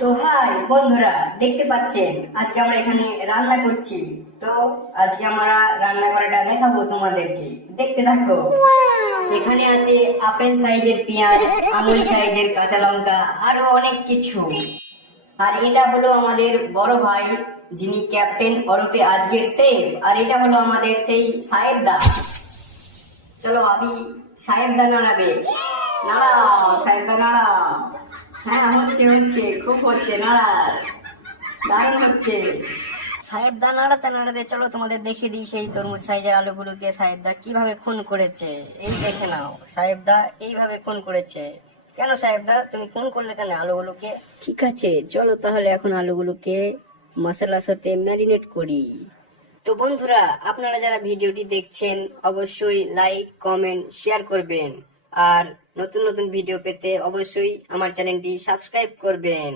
তো হাই বন্ধুরা, দেখতে পাচ্ছেন আজকে আমরা এখানে রান্না করছি। তো আজকে আমরা রান্না করাটা দেখাবো তোমাদেরকে, দেখতে থাকো। এখানে আছে আপেল সাইজের পেঁয়াজ, আঙুল সাইজের কাঁচা লঙ্কা, আরো অনেক কিছু। আর এটা হলো আমাদের বড় ভাই, যিনি ক্যাপ্টেন ওরফে আজকের সেফ। আর এটা হলো আমাদের সেই সাহেব দা। চলো আবি সাহেব দা নাড়াবে। নাড়াও সাহেব দা, নাড়াও। হ্যাঁ হচ্ছে হচ্ছে, খুব হচ্ছে, নাড়া, দারুণ হচ্ছে। সাহেব দা নাড়াতে নাড়াতে চলো তোমাদের দেখিয়ে দিই সেই তরমুজ সাইজের আলুগুলোকে সাহেব দা কিভাবে খুন করেছে। এই দেখে নাও, সাহেব দা এইভাবে খুন করেছে। কেন সাহেব দা তুমি খুন করলে কেন আলুগুলোকে? ঠিক আছে, চলো তাহলে এখন আলুগুলোকে মশলার সাথে ম্যারিনেট করি। তো বন্ধুরা, আপনারা যারা ভিডিওটি দেখছেন অবশ্যই লাইক, কমেন্ট, শেয়ার করবেন। আর নতুন নতুন ভিডিও পেতে অবশ্যই আমার চ্যানেলটি সাবস্ক্রাইব করবেন।